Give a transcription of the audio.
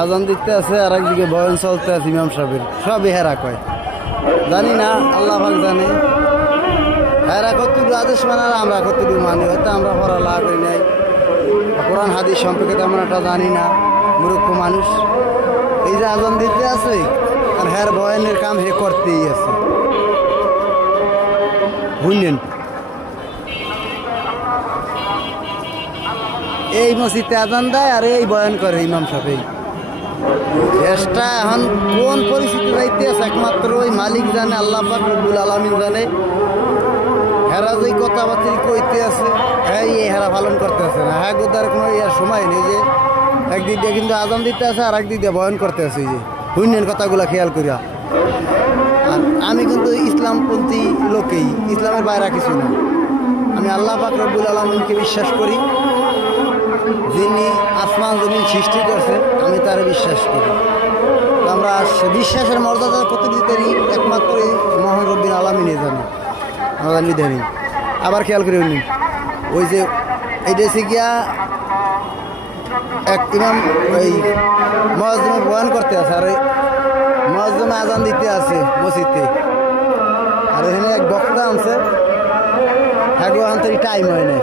আজান দিতে আছে, আর একদিকে বয়ান চলতে আছে ইমাম সাহেবের। সবই হেরা কয়, জানি না, আল্লাহ পাক জানে। হেরা কতটুকু আদেশ মানে আর আমরা কতটুকু মানি, হয়তো আমরা পড়ালেখা করি নাই, কোরআন হাদিস সম্পর্কে তেমন একটা জানি না, মূর্খ মানুষ। এই যে আজান দিতে আছে আর হের বয়ানের কাম হে করতেই আছে। বুঝলেন, এই মসজিদে আজান দেয় আর এই বয়ান করে ইমাম সাহেব। দেশটা এখন কোন পরিস্থিতি যাইতে আছে একমাত্র ওই মালিক জানে, আল্লাহ পাক রব্বুল আলামিন জানে। হেরা যে কথাবার্তা কইতে আছে, হ্যাঁ এই হেরা পালন করতে আছে না। হ্যাঁ গোদার কোনো ইয়ার সময় নেই যে একদিক দিয়ে কিন্তু আজান দিতে আছে আর একদিক দিয়ে বয়ান করতে আছে। এই যে শুনলেন কথাগুলো খেয়াল করিয়া। আর আমি কিন্তু ইসলামপন্থী লোকেই, ইসলামের বাইরে কিছু না। আমি আল্লাহ পাক রব্বুল আলামিনকে বিশ্বাস করি, যিনি আসমান জমিন সৃষ্টি করছে, আমি তারে বিশ্বাস করি। আমরা বিশ্বাসের মর্যাদা প্রতিনিধিতারই একমাত্র মহান রব্বুল আলামিনই জানি, আমরা জানি। আবার খেয়াল করে উনি ওই যে এইটা হচ্ছে গিয়া এক ইমাম ওই মুয়াজ্জিমে বয়ান করতে আছে, আর মুয়াজ্জিমে আজান দিতে আছে মসজিদে। আর এখানে এক বক্তা আনছে, হ্যাঁ গো আনতে টাইম হয় না।